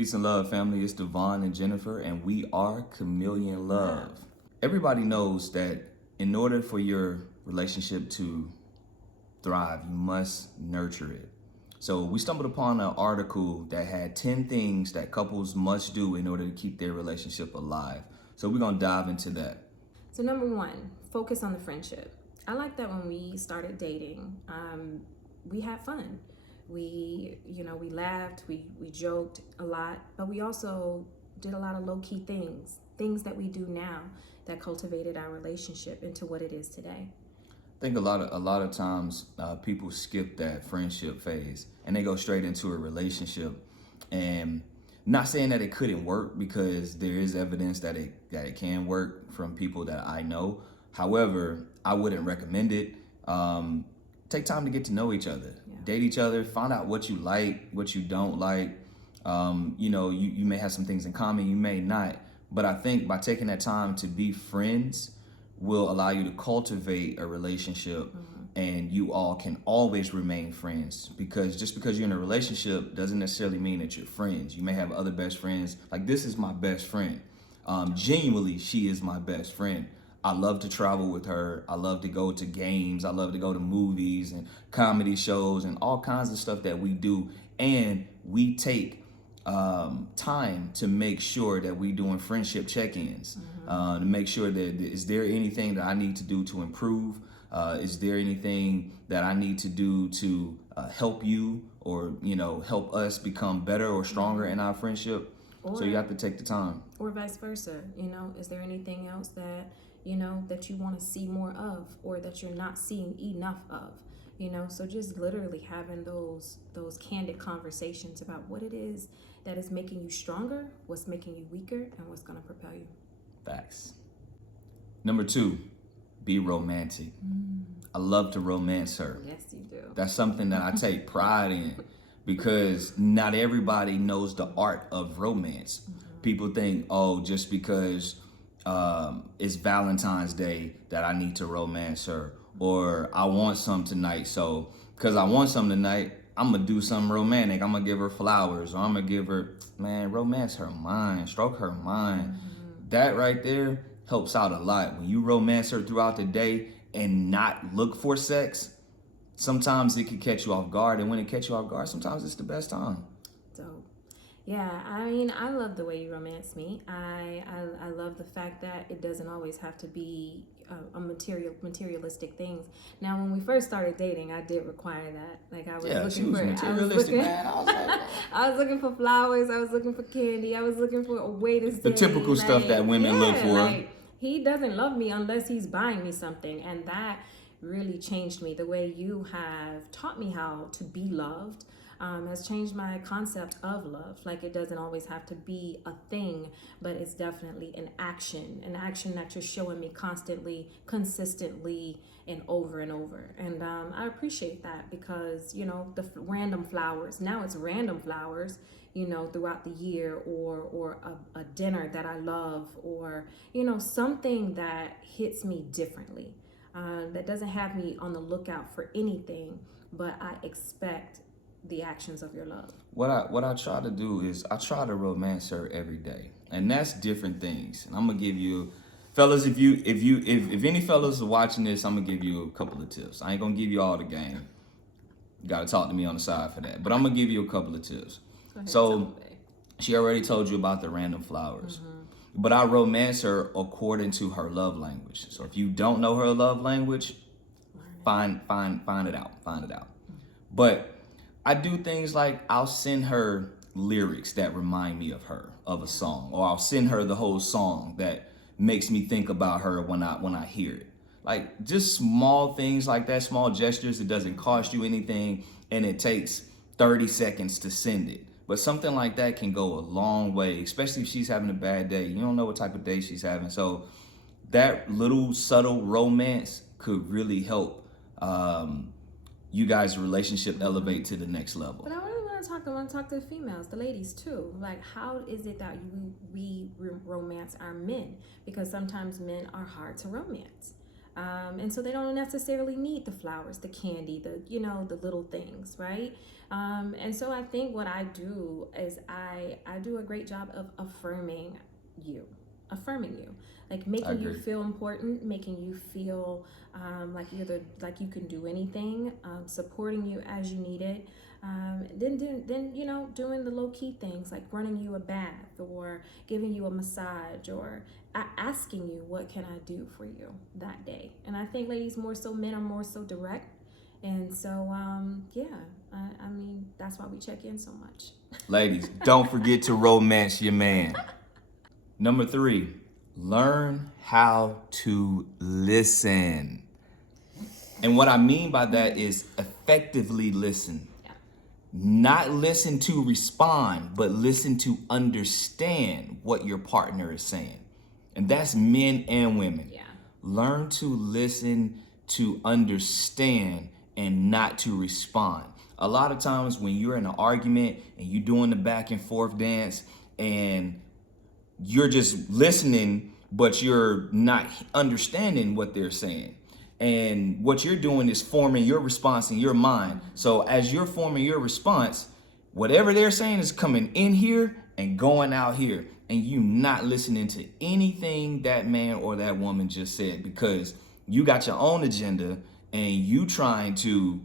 Peace and love, family. It's Devon and Jennifer, and we are Chameleon Love. Everybody knows that in order for your relationship to thrive, you must nurture it. So we stumbled upon an article that had 10 things that couples must do in order to keep their relationship alive. So we're going to dive into that. So number one, focus on the friendship. I like that when we started dating, we had fun. We laughed, we joked a lot, but we also did a lot of low-key things that we do now that cultivated our relationship into what it is today. I think a lot of times people skip that friendship phase and they go straight into a relationship. And not saying that it couldn't work, because there is evidence that it can work from people that I know. However, I wouldn't recommend it. Take time to get to know each other, date each other, find out what you like, what you don't like. You may have some things in common, you may not. But I think by taking that time to be friends will allow you to cultivate a relationship, and you all can always remain friends, because just because you're in a relationship doesn't necessarily mean that you're friends. You may have other best friends. Like, this is my best friend. Genuinely, she is my best friend. I love to travel with her. I love to go to games. I love to go to movies and comedy shows and all kinds of stuff that we do. And we take time to make sure that we doing friendship check-ins, to make sure that is there anything that I need to do to improve? Is there anything that I need to do to help you, or help us become better or stronger in our friendship? So you have to take the time. Or vice versa. Is there anything else that that you want to see more of, or that you're not seeing enough of? So just literally having those candid conversations about what it is that is making you stronger, what's making you weaker, and what's going to propel you. Facts. Number 2, be romantic. I love to romance her. Yes, you do. That's something that I take pride in, because not everybody knows the art of romance. People think, oh, just because it's Valentine's Day that I need to romance her, or I want some tonight, so because I want some tonight, I'm gonna do something romantic. I'm gonna give her flowers, or I'm gonna give her, romance her mind, stroke her mind. That right there helps out a lot. When you romance her throughout the day and not look for sex, sometimes it can catch you off guard, and when it catch you off guard, sometimes it's the best time. Dope. Yeah, I love the way you romance me. I love the fact that it doesn't always have to be materialistic things. Now, when we first started dating, I did require that. Like, I was looking for materialistic, man. I was like, I was looking for flowers. I was looking for candy. I was looking for a way to say the typical stuff that women look for. Like, he doesn't love me unless he's buying me something, and that really changed me. The way you have taught me how to be loved has changed my concept of love. Like, it doesn't always have to be a thing, but it's definitely an action that you're showing me constantly, consistently, and over and over. And I appreciate that, because the random flowers, now it's random flowers throughout the year, or a dinner that I love, or something that hits me differently, that doesn't have me on the lookout for anything, but I expect the actions of your love. What I try to do is I try to romance her every day, and that's different things. And I'm gonna give you, fellas, if any fellas are watching this, I'm gonna give you a couple of tips. I ain't gonna give you all the game. You gotta talk to me on the side for that, but I'm gonna give you a couple of tips. Go ahead, So she already told you about the random flowers, but I romance her according to her love language. So if you don't know her love language, find it out. But I do things like I'll send her lyrics that remind me of her, of a song, or I'll send her the whole song that makes me think about her when I hear it. Like, just small things like that, small gestures. It doesn't cost you anything, and it takes 30 seconds to send it. But something like that can go a long way, especially if she's having a bad day. You don't know what type of day she's having. So that little subtle romance could really help you guys' relationship elevate to the next level. But I really want to talk to the females, the ladies too. Like, how is it that we romance our men? Because sometimes men are hard to romance. And so they don't necessarily need the flowers, the candy, the little things, right? And so I think what I do is I do a great job of affirming you, like making you feel important, making you feel like you can do anything, supporting you as you need it. Then doing the low-key things like running you a bath or giving you a massage or asking you, what can I do for you that day? And I think ladies more so, men are more so direct. And so, I mean, that's why we check in so much. Ladies, don't forget to romance your man. Number 3, learn how to listen. And what I mean by that is effectively listen. Not listen to respond, but listen to understand what your partner is saying. And that's men and women. Yeah. Learn to listen, to understand, and not to respond. A lot of times when you're in an argument and you're doing the back and forth dance and you're just listening, but you're not understanding what they're saying. And what you're doing is forming your response in your mind. So as you're forming your response, whatever they're saying is coming in here and going out here. And you not listening to anything that man or that woman just said, because you got your own agenda and you trying to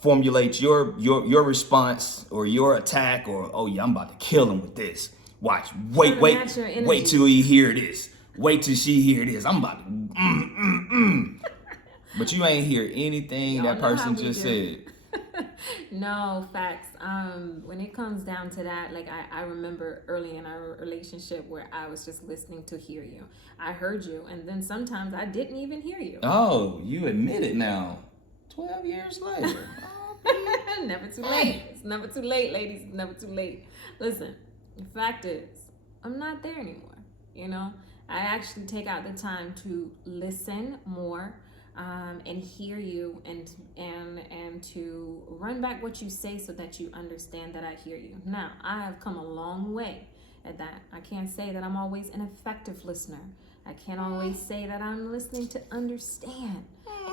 formulate your response or your attack, or, oh yeah, I'm about to kill him with this. Watch, wait till he hear this. Wait till she hear this. I'm about to, But you ain't hear anything that person just said. No, facts. When it comes down to that, like I remember early in our relationship where I was just listening to hear you. I heard you, and then sometimes I didn't even hear you. Oh, you admit it now. 12 years later. Never too late. It's never too late, ladies. It's never too late. Listen, the fact is, I'm not there anymore. I actually take out the time to listen more, and hear you, and to run back what you say so that you understand that I hear you. Now, I have come a long way at that. I can't say that I'm always an effective listener. I can't always say that I'm listening to understand.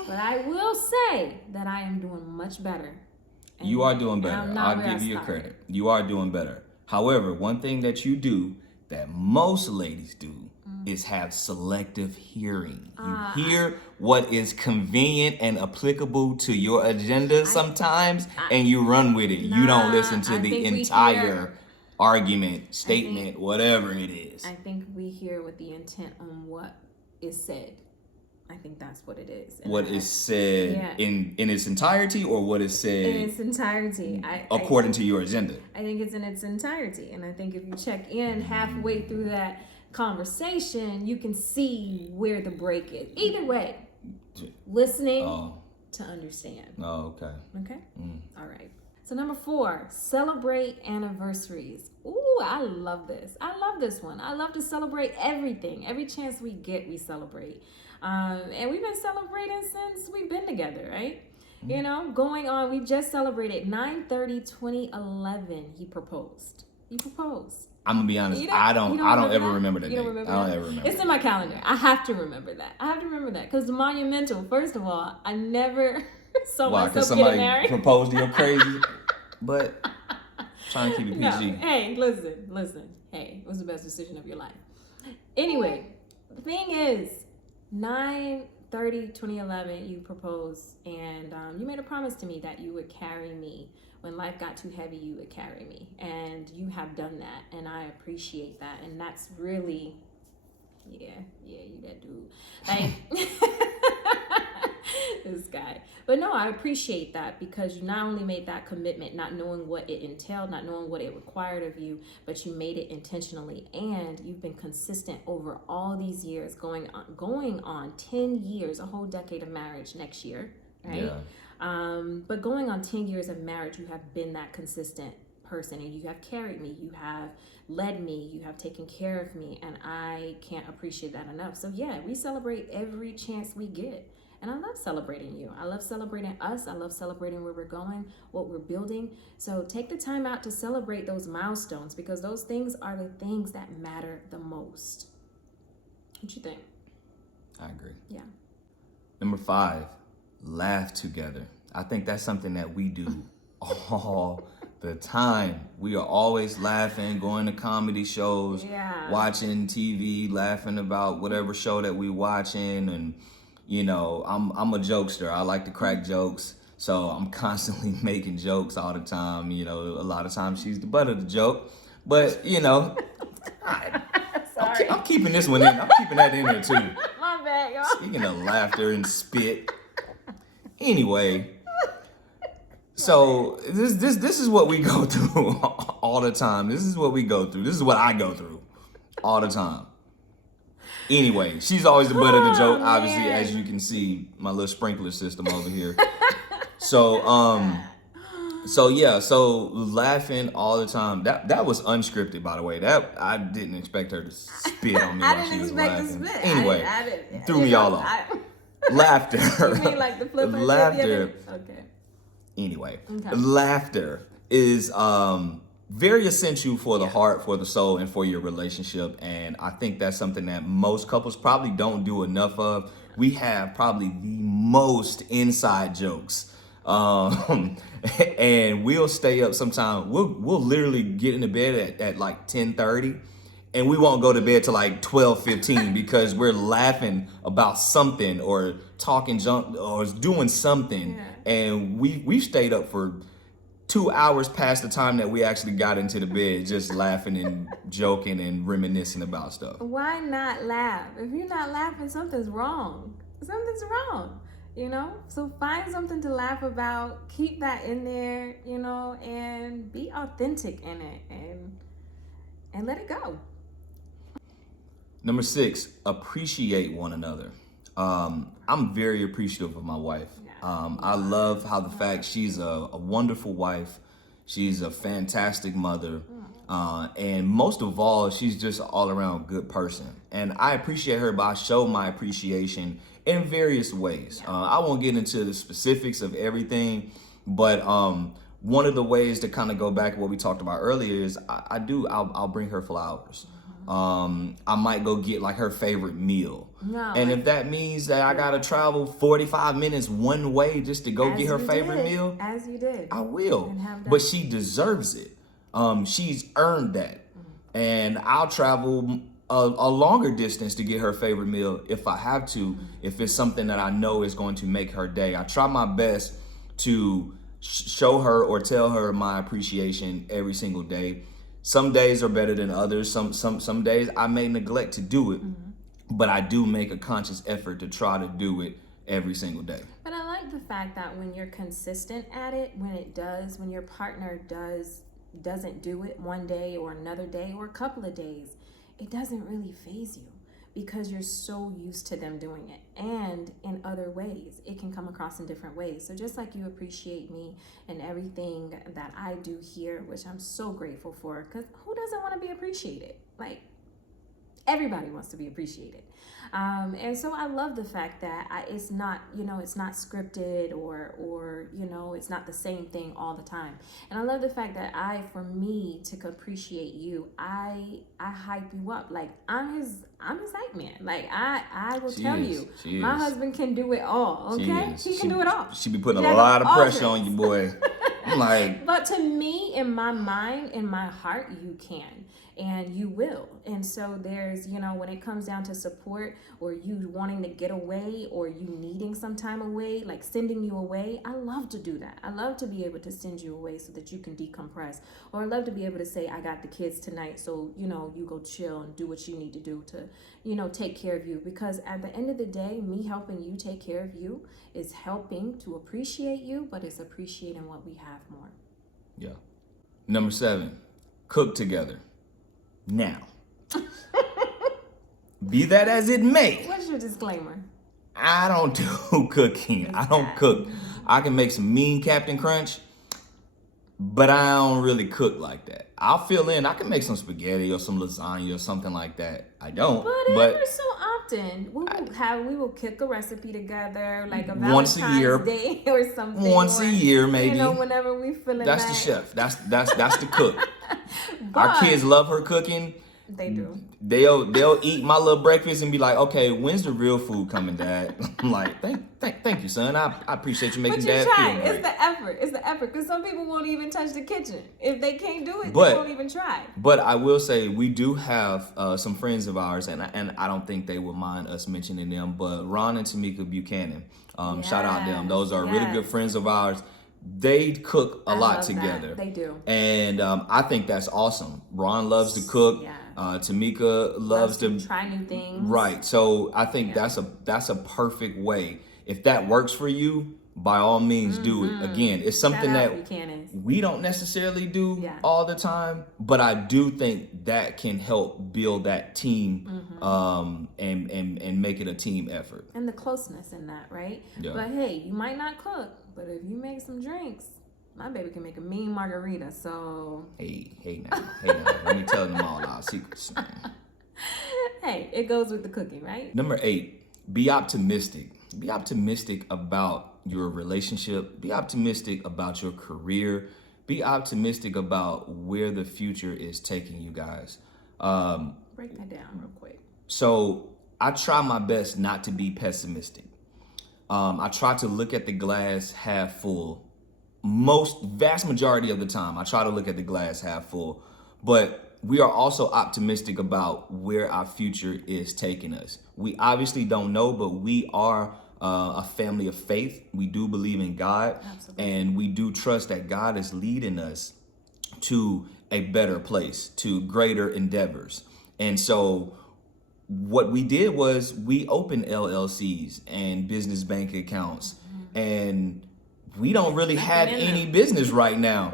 But I will say that I am doing much better. You are doing better. I'll give you credit. You are doing better. However, one thing that you do that most ladies do is have selective hearing. You hear what is convenient and applicable to your agenda sometimes, and you run with it. You don't listen to the entire argument, statement, whatever it is. I think we hear with the intent on what is said. I think that's what it is. And what is said in its entirety, or what is said in its entirety, according to your agenda? I think it's in its entirety. And I think if you check in halfway through that conversation, you can see where the break is. Either way, listening to understand. Oh, okay. Okay? All right. So number 4, celebrate anniversaries. Ooh, I love this. I love this one. I love to celebrate everything. Every chance we get, we celebrate. And we've been celebrating since we've been together, right? Going on, we just celebrated 9/30/2011. He proposed. I'm gonna be honest. I don't ever remember that date. I don't ever remember. It's in my calendar. I have to remember that. Because it's monumental. First of all, I never saw myself getting married. Proposed to you crazy, but trying to keep it PG. No. Hey, listen. Hey, it was the best decision of your life. Anyway, the thing is, 9/30/2011, you proposed, and you made a promise to me that you would carry me. When life got too heavy, you would carry me. And you have done that, and I appreciate that. And that's really, you that dude. Like, this guy. But no, I appreciate that, because you not only made that commitment, not knowing what it entailed, not knowing what it required of you, but you made it intentionally, and you've been consistent over all these years, going on 10 years, a whole decade of marriage next year, right? Yeah. But going on 10 years of marriage, you have been that consistent person, and you have carried me, you have led me, you have taken care of me, and I can't appreciate that enough. So yeah, we celebrate every chance we get. And I love celebrating you. I love celebrating us. I love celebrating where we're going, what we're building. So take the time out to celebrate those milestones, because those things are the things that matter the most. What you think? I agree. Yeah. Number 5, laugh together. I think that's something that we do all the time. We are always laughing, going to comedy shows, Yeah. watching TV, laughing about whatever show that we watching. And, you know, I'm a jokester. I like to crack jokes. So I'm constantly making jokes all the time. You know, a lot of times she's the butt of the joke. But, you know, I'm keeping this one in. I'm keeping that in there too. My bad, y'all. Speaking of laughter and spit. Anyway, so this is what we go through all the time. This is what we go through. This is what I go through all the time. Anyway, she's always the butt of the joke. Obviously, as you can see, my little sprinkler system over here. So laughing all the time. That was unscripted, by the way. That I didn't expect her to spit on me while she was laughing. Anyway, threw me all off. Laughter. You mean like the flipper? Laughter. Okay. Anyway, Okay. laughter is very essential for the heart, for the soul, and for your relationship. And I think that's something that most couples probably don't do enough of. We have probably the most inside jokes. And we'll stay up sometime. We'll literally get into bed at like 10:30, and we won't go to bed till like 12:15 because we're laughing about something or talking junk or doing something. Yeah. And we stayed up for 2 hours past the time that we actually got into the bed, just laughing and joking and reminiscing about stuff. Why not laugh? If you're not laughing, something's wrong. Something's wrong. You know, so find something to laugh about, keep that in there, you know, and be authentic in it and let it go. Number 6, appreciate one another. I'm very appreciative of my wife. I love how the fact she's a wonderful wife. She's a fantastic mother. And most of all, she's just an all around good person. And I appreciate her, but I show my appreciation in various ways. I won't get into the specifics of everything, but one of the ways to kind of go back to what we talked about earlier is I'll bring her flowers. I might go get like her favorite meal. And if that means that I gotta travel 45 minutes one way just to go get her favorite meal, as you did, I will. But she deserves it. She's earned that. And I'll travel a longer distance to get her favorite meal if I have to, if it's something that I know is going to make her day. I try my best to show her or tell her my appreciation every single day. Some days are better than others. Some days I may neglect to do it, but I do make a conscious effort to try to do it every single day. But I like the fact that when you're consistent at it, when your partner doesn't do it one day or another day or a couple of days, it doesn't really faze you because you're so used to them doing it. And in other ways, it can come across in different ways. So just like you appreciate me and everything that I do here, which I'm so grateful for, because who doesn't want to be appreciated? Like, everybody wants to be appreciated. And so I love the fact that it's not scripted or it's not the same thing all the time. And I love the fact that for me to appreciate you, I hype you up. Like I'm his hype man. Like I will tell you, my husband can do it all. Okay, he can do it all. She be putting a lot of pressure on you, boy. I'm like, but to me, in my mind, in my heart, you can. And you will. And so there's, when it comes down to support or you wanting to get away or you needing some time away, like sending you away, I love to do that. I love to be able to send you away so that you can decompress. Or I love to be able to say, I got the kids tonight, so, you go chill and do what you need to do to, take care of you. Because at the end of the day, me helping you take care of you is helping to appreciate you, but it's appreciating what we have more. Yeah. Number 7, cook together. Now, be that as it may. What's your disclaimer? I don't do cooking. I don't cook. I can make some mean Captain Crunch, but I don't really cook like that. I'll fill in. I can make some spaghetti or some lasagna or something like that. I don't. But every so often, we will cook a recipe together, like a Valentine's Day or something. Once a year, maybe. Whenever we feeling that's that. the chef. That's the cook. Our kids love her cooking. They do. They'll eat my little breakfast and be like, okay, when's the real food coming, Dad? I'm like, thank you, son. I appreciate you making But you Dad try. feel great. It's the effort. It's the effort. Because some people won't even touch the kitchen. If they can't do it, But- they won't even try. But I will say we do have some friends of ours, and I don't think they would mind us mentioning them. But Ron and Tamika Buchanan, shout out them. Those are really good Yes. friends of ours. They cook a I lot love that. together. They do. And I think that's awesome. Ron loves to cook. Yeah. Tamika loves to try new things. Right. So I think that's a perfect way. If that works for you, by all means do it. Again, it's something Shout out that Buchanan's. we don't necessarily do Yeah. all the time, but I do think that can help build that team and make it a team effort. And the closeness in that, right? Yeah. But hey, you might not cook, but if you make some drinks, my baby can make a mean margarita. So Hey now. Let me tell them all our secrets. hey, it goes with the cooking, right? Number 8, be optimistic. Be optimistic about your relationship. Be optimistic about your career. Be optimistic about where the future is taking you guys. Break that down real quick. So I try my best not to be pessimistic. I try to look at the glass half full. Vast majority of the time, I try to look at the glass half full. But we are also optimistic about where our future is taking us. We obviously don't know, but we are a family of faith. We do believe in God. Absolutely. And we do trust that God is leading us to a better place, to greater endeavors. And so what we did was we opened LLCs and business bank accounts, and we don't really have any business right now.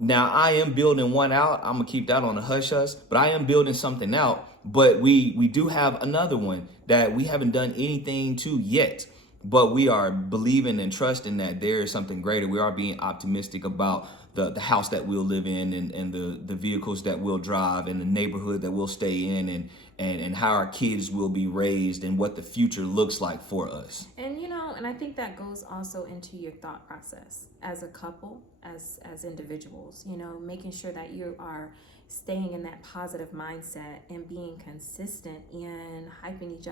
Now I am building one out. I'm gonna keep that on the hush hush, but I am building something out. But we do have another one that we haven't done anything to yet. But we are believing and trusting that there is something greater. We are being optimistic about the house that we'll live in and the vehicles that we'll drive and the neighborhood that we'll stay in and how our kids will be raised and what the future looks like for us. And and I think that goes also into your thought process as a couple, as individuals, making sure that you are staying in that positive mindset and being consistent in hyping each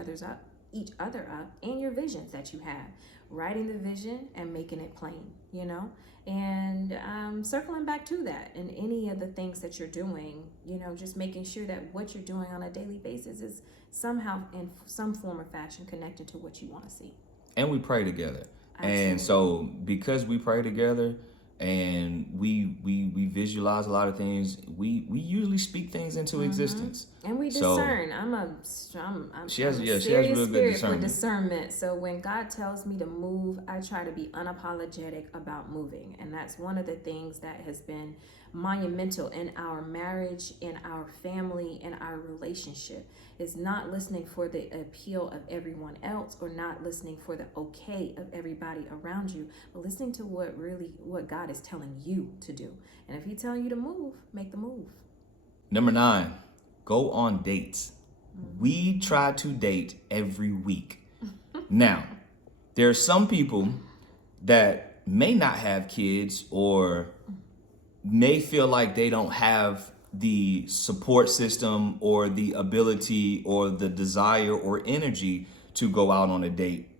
other up and your visions that you have, writing the vision and making it plain, and circling back to that in any of the things that you're doing, just making sure that what you're doing on a daily basis is somehow in some form or fashion connected to what you want to see. And we pray together. Absolutely. And so because we pray together and we visualize a lot of things, we usually speak things into existence. And we So- discern. She has I'm a real good serious spirit for discernment. discernment. So when God tells me to move, I try to be unapologetic about moving. And that's one of the things that has been monumental in our marriage, in our family, in our relationship, is not listening for the appeal of everyone else or not listening for the okay of everybody around you, but listening to what God is telling you to do. And if He's telling you to move, make the move. Number 9, go on dates. We try to date every week. Now, there are some people that may not have kids or may feel like they don't have the support system or the ability or the desire or energy to go out on a date.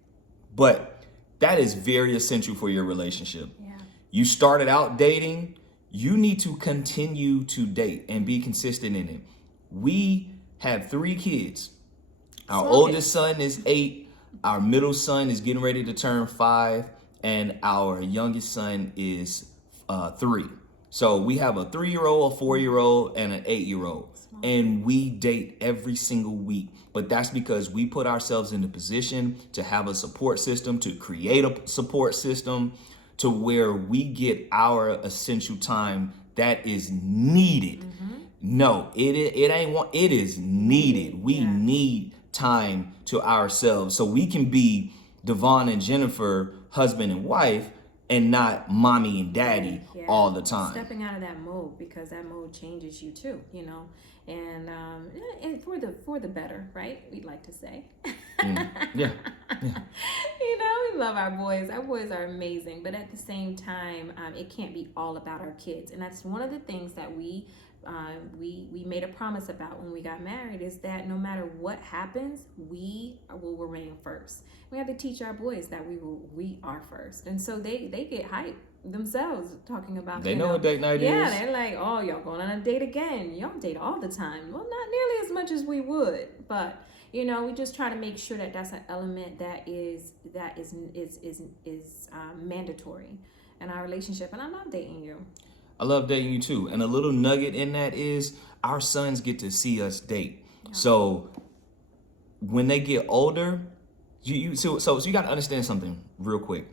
But that is very essential for your relationship. Yeah. You started out dating, you need to continue to date and be consistent in it. We have 3 kids. Our oldest son is 8, our middle son is getting ready to turn 5, and our youngest son is 3. So we have a 3-year-old, a 4-year-old, and an 8-year-old. And we date every single week. But that's because we put ourselves in a position to have a support system, to create a support system to where we get our essential time that is needed. No, it ain't one. It is needed. We need time to ourselves so we can be Devon and Jennifer, husband and wife, and not mommy and daddy all the time. Stepping out of that mode, because that mode changes you too, and for the better, right? We'd like to say. Yeah. We love our boys. Our boys are amazing, but at the same time, it can't be all about our kids, and that's one of the things that we made a promise about when we got married, is that no matter what happens, we will remain first. We have to teach our boys that we are first, and so they get hyped themselves talking about. They know what date night is. Yeah, they're like, oh, y'all going on a date again? Y'all date all the time. Well, not nearly as much as we would, but we just try to make sure that that's an element that is mandatory in our relationship. And I'm not dating you. I love dating you too. And a little nugget in that is our sons get to see us date. Yeah. So when they get older, so you got to understand something real quick.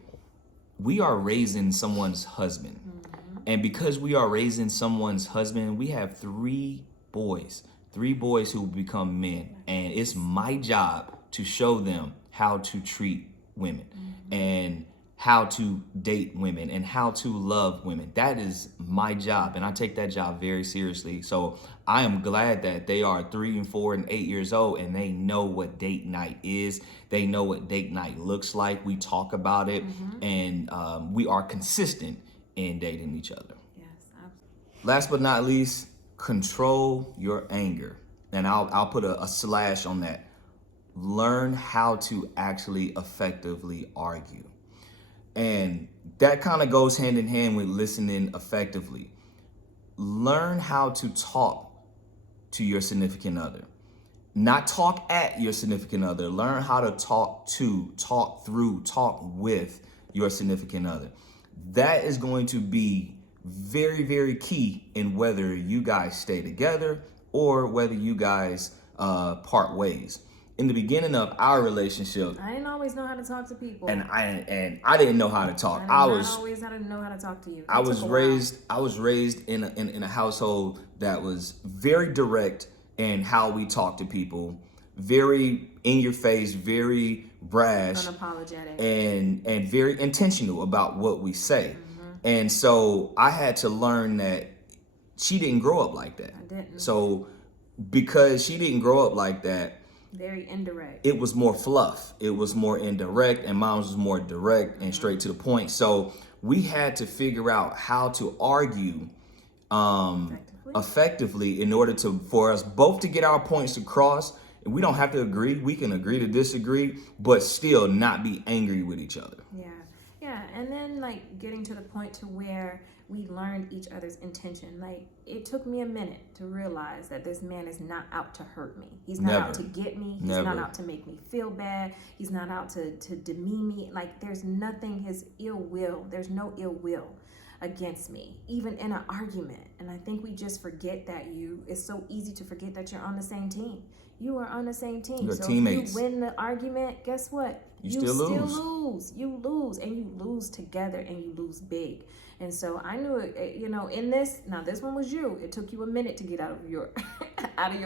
We are raising someone's husband. Mm-hmm. And because we are raising someone's husband, we have three boys who become men. And it's my job to show them how to treat women, mm-hmm. and how to date women and how to love women. That is my job, and I take that job very seriously. So I am glad that they are 3 and 4 and 8 years old, and they know what date night is. They know what date night looks like. We talk about it, mm-hmm. and we are consistent in dating each other. Yes, absolutely. Last but not least, control your anger. And I'll put a slash on that. Learn how to actually effectively argue. And that kind of goes hand in hand with listening effectively. Learn how to talk to your significant other. Not talk at your significant other. Learn how to talk through, talk with your significant other. That is going to be very, very key in whether you guys stay together or whether you guys part ways. In the beginning of our relationship, I didn't always know how to talk to people, and I didn't know how to talk. I always had to know how to talk to you. I was raised in a household that was very direct in how we talk to people, very in your face, very brash, unapologetic, and very intentional about what we say. Mm-hmm. And so I had to learn that she didn't grow up like that. I didn't. So because she didn't grow up like that, very indirect. It was more fluff. It was more indirect, and mine was more direct and straight to the point. So we had to figure out how to argue effectively in order for us both to get our points across. We don't have to agree. We can agree to disagree, but still not be angry with each other. Yeah. And then getting to the point to where we learned each other's intention. It took me a minute to realize that this man is not out to hurt me. He's not out to get me. He's not out to make me feel bad. He's not out to demean me. There's nothing, there's no ill will against me, even in an argument. And I think we just forget that it's so easy to forget that you're on the same team. You are on the same team. You're so teammates. If you win the argument, guess what? You still lose. You lose, and you lose together, and you lose big. And so I knew it, in this one was you. It took you a minute to get out of your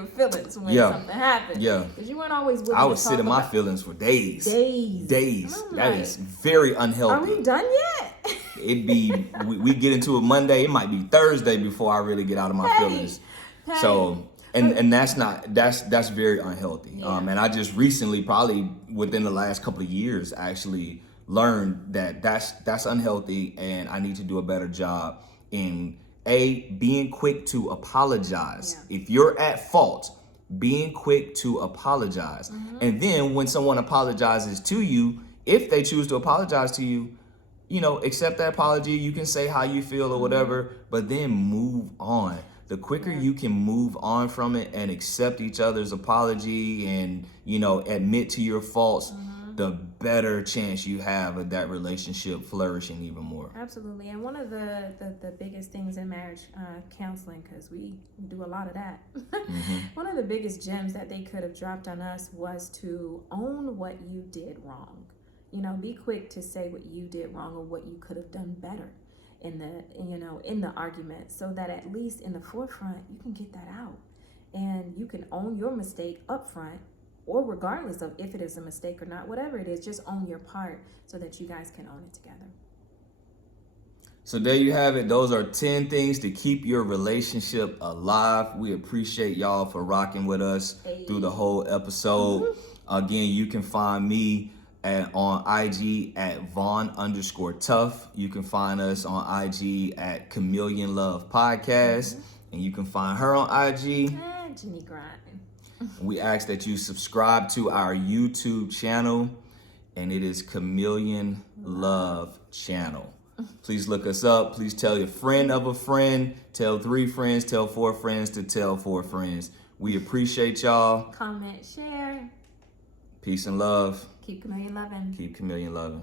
feelings when something happened. Yeah. Because you weren't always willing I would sit in my feelings for days. Days. That is very unhealthy. Are we done yet? It'd be, we get into it Monday. It might be Thursday before I really get out of my feelings. So, and that's very unhealthy. Yeah. And I just recently, probably within the last couple of years, actually learned that that's unhealthy, and I need to do a better job in being quick to apologize. Yeah. If you're at fault, being quick to apologize. Mm-hmm. And then when someone apologizes to you, if they choose to apologize to you, accept that apology. You can say how you feel or whatever, but then move on. The quicker you can move on from it and accept each other's apology and, admit to your faults, the better chance you have of that relationship flourishing even more. Absolutely. And one of the biggest things in marriage counseling, because we do a lot of that, mm-hmm. One of the biggest gems that they could have dropped on us was to own what you did wrong. Be quick to say what you did wrong or what you could have done better in the argument, so that at least in the forefront you can get that out and you can own your mistake up front, or regardless of if it is a mistake or not, whatever it is, just own your part so that you guys can own it together. So there you have it. Those are 10 things to keep your relationship alive. We appreciate y'all for rocking with us through the whole episode. Mm-hmm. Again, you can find me on IG at Vaughn_Tough. You can find us on IG at Chameleon Love Podcast. And you can find her on IG. Jenny Grind. We ask that you subscribe to our YouTube channel, and it is Chameleon Love Channel. Please look us up. Please tell your friend of a friend. Tell 3 friends, tell 4 friends to tell 4 friends. We appreciate y'all. Comment, share. Peace and love. Keep Chameleon loving. Keep Chameleon loving.